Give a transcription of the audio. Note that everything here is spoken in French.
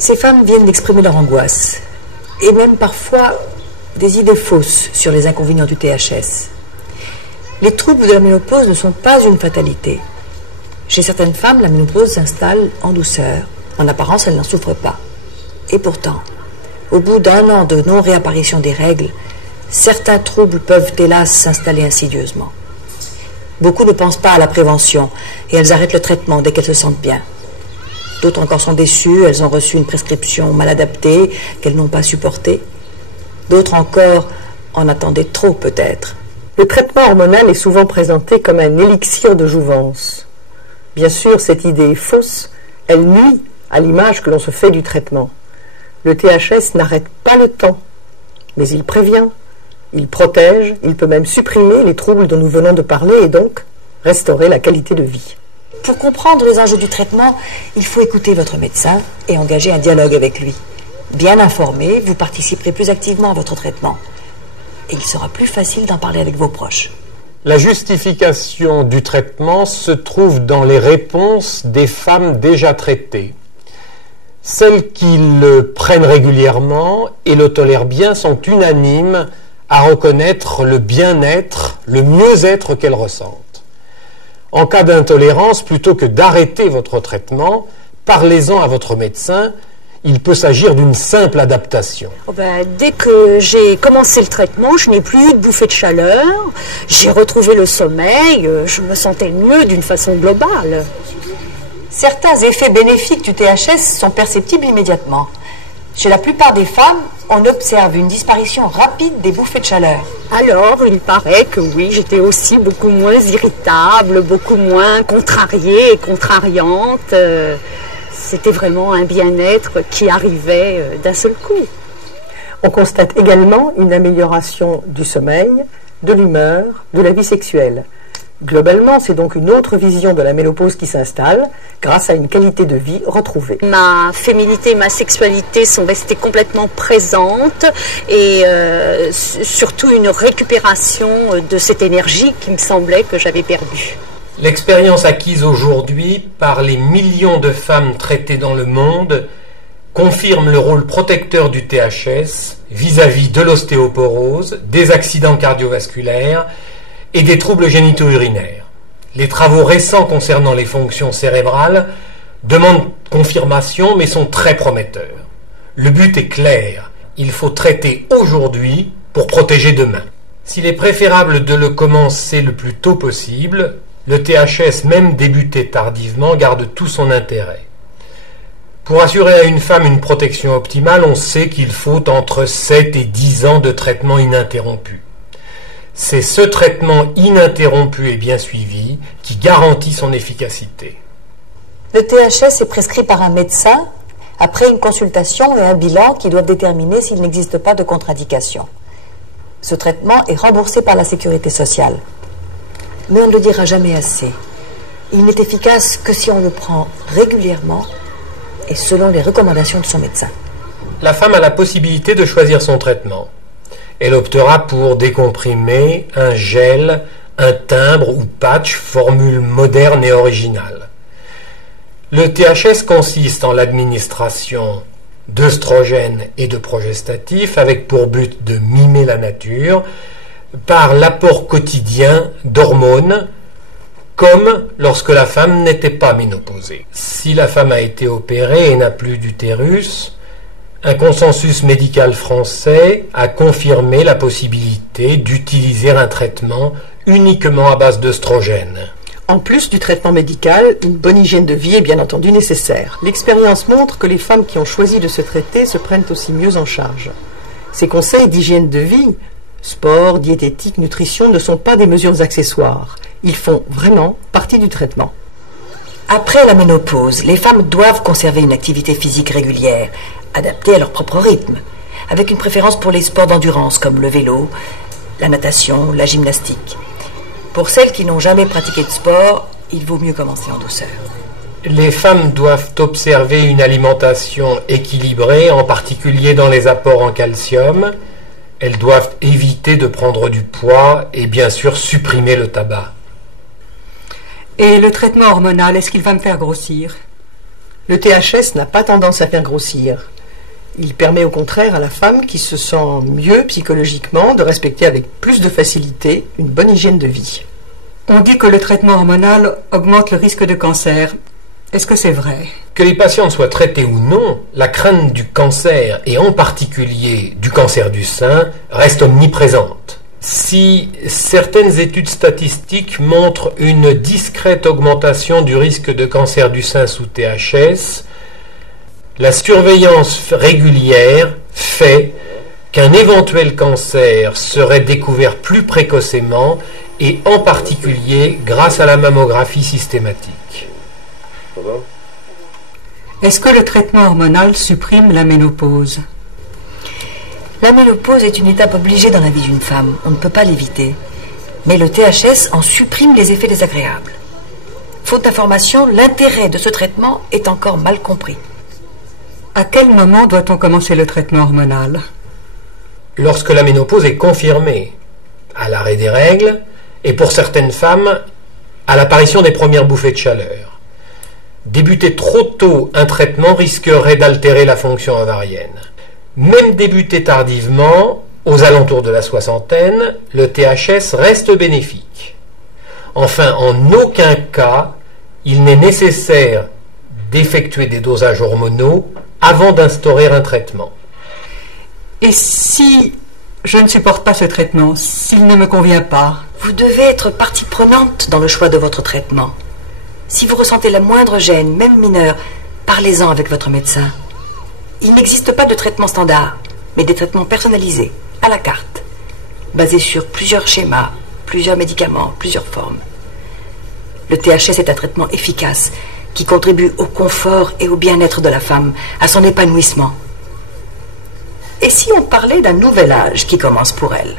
Ces femmes viennent d'exprimer leur angoisse et même parfois des idées fausses sur les inconvénients du THS. Les troubles de la ménopause ne sont pas une fatalité. Chez certaines femmes, la ménopause s'installe en douceur. En apparence, elles n'en souffrent pas. Et pourtant, au bout d'1 an de non-réapparition des règles, certains troubles peuvent hélas s'installer insidieusement. Beaucoup ne pensent pas à la prévention et elles arrêtent le traitement dès qu'elles se sentent bien. D'autres encore sont déçues, elles ont reçu une prescription mal adaptée qu'elles n'ont pas supportée. D'autres encore en attendaient trop peut-être. Le traitement hormonal est souvent présenté comme un élixir de jouvence. Bien sûr, cette idée est fausse, elle nuit à l'image que l'on se fait du traitement. Le THS n'arrête pas le temps, mais il prévient, il protège, il peut même supprimer les troubles dont nous venons de parler et donc restaurer la qualité de vie. Pour comprendre les enjeux du traitement, il faut écouter votre médecin et engager un dialogue avec lui. Bien informé, vous participerez plus activement à votre traitement. Et il sera plus facile d'en parler avec vos proches. La justification du traitement se trouve dans les réponses des femmes déjà traitées. Celles qui le prennent régulièrement et le tolèrent bien sont unanimes à reconnaître le bien-être, le mieux-être qu'elles ressentent. En cas d'intolérance, plutôt que d'arrêter votre traitement, parlez-en à votre médecin. Il peut s'agir d'une simple adaptation. Dès que j'ai commencé le traitement, je n'ai plus eu de bouffée de chaleur, j'ai retrouvé le sommeil, je me sentais mieux d'une façon globale. Certains effets bénéfiques du THS sont perceptibles immédiatement. Chez la plupart des femmes, on observe une disparition rapide des bouffées de chaleur. Alors, il paraît que oui, j'étais aussi beaucoup moins irritable, beaucoup moins contrariée et contrariante. C'était vraiment un bien-être qui arrivait d'un seul coup. On constate également une amélioration du sommeil, de l'humeur, de la vie sexuelle. Globalement, c'est donc une autre vision de la ménopause qui s'installe grâce à une qualité de vie retrouvée. Ma féminité et ma sexualité sont restées complètement présentes et surtout une récupération de cette énergie qui me semblait que j'avais perdue. L'expérience acquise aujourd'hui par les millions de femmes traitées dans le monde confirme le rôle protecteur du THS vis-à-vis de l'ostéoporose, des accidents cardiovasculaires et des troubles génito-urinaires. Les travaux récents concernant les fonctions cérébrales demandent confirmation mais sont très prometteurs. Le but est clair, il faut traiter aujourd'hui pour protéger demain. S'il est préférable de le commencer le plus tôt possible, le THS, même débuté tardivement, garde tout son intérêt. Pour assurer à une femme une protection optimale, on sait qu'il faut entre 7 et 10 ans de traitement ininterrompu. C'est ce traitement ininterrompu et bien suivi qui garantit son efficacité. Le THS est prescrit par un médecin après une consultation et un bilan qui doivent déterminer s'il n'existe pas de contre-indication. Ce traitement est remboursé par la sécurité sociale. Mais on ne le dira jamais assez. Il n'est efficace que si on le prend régulièrement et selon les recommandations de son médecin. La femme a la possibilité de choisir son traitement. Elle optera pour des comprimés, un gel, un timbre ou patch, formule moderne et originale. Le THS consiste en l'administration d'œstrogènes et de progestatifs avec pour but de mimer la nature par l'apport quotidien d'hormones comme lorsque la femme n'était pas ménopausée. Si la femme a été opérée et n'a plus d'utérus, un consensus médical français a confirmé la possibilité d'utiliser un traitement uniquement à base d'œstrogènes. En plus du traitement médical, une bonne hygiène de vie est bien entendu nécessaire. L'expérience montre que les femmes qui ont choisi de se traiter se prennent aussi mieux en charge. Ces conseils d'hygiène de vie, sport, diététique, nutrition, ne sont pas des mesures accessoires. Ils font vraiment partie du traitement. Après la ménopause, les femmes doivent conserver une activité physique régulière, adaptée à leur propre rythme, avec une préférence pour les sports d'endurance comme le vélo, la natation, la gymnastique. Pour celles qui n'ont jamais pratiqué de sport, il vaut mieux commencer en douceur. Les femmes doivent observer une alimentation équilibrée, en particulier dans les apports en calcium. Elles doivent éviter de prendre du poids et bien sûr supprimer le tabac. Et le traitement hormonal, est-ce qu'il va me faire grossir? Le THS n'a pas tendance à faire grossir. Il permet au contraire à la femme qui se sent mieux psychologiquement de respecter avec plus de facilité une bonne hygiène de vie. On dit que le traitement hormonal augmente le risque de cancer. Est-ce que c'est vrai? Que les patientes soient traitées ou non, la crainte du cancer, et en particulier du cancer du sein, reste omniprésente. Si certaines études statistiques montrent une discrète augmentation du risque de cancer du sein sous THS, la surveillance régulière fait qu'un éventuel cancer serait découvert plus précocement et en particulier grâce à la mammographie systématique. Est-ce que le traitement hormonal supprime la ménopause? La ménopause est une étape obligée dans la vie d'une femme, on ne peut pas l'éviter. Mais le THS en supprime les effets désagréables. Faute d'information, l'intérêt de ce traitement est encore mal compris. À quel moment doit-on commencer le traitement hormonal? Lorsque la ménopause est confirmée, à l'arrêt des règles, et pour certaines femmes, à l'apparition des premières bouffées de chaleur. Débuter trop tôt un traitement risquerait d'altérer la fonction ovarienne. Même débuté tardivement, aux alentours de la soixantaine, le THS reste bénéfique. Enfin, en aucun cas, il n'est nécessaire d'effectuer des dosages hormonaux avant d'instaurer un traitement. Et si je ne supporte pas ce traitement, s'il ne me convient pas? Vous devez être partie prenante dans le choix de votre traitement. Si vous ressentez la moindre gêne, même mineure, parlez-en avec votre médecin. Il n'existe pas de traitement standard, mais des traitements personnalisés, à la carte, basés sur plusieurs schémas, plusieurs médicaments, plusieurs formes. Le THS est un traitement efficace qui contribue au confort et au bien-être de la femme, à son épanouissement. Et si on parlait d'un nouvel âge qui commence pour elle?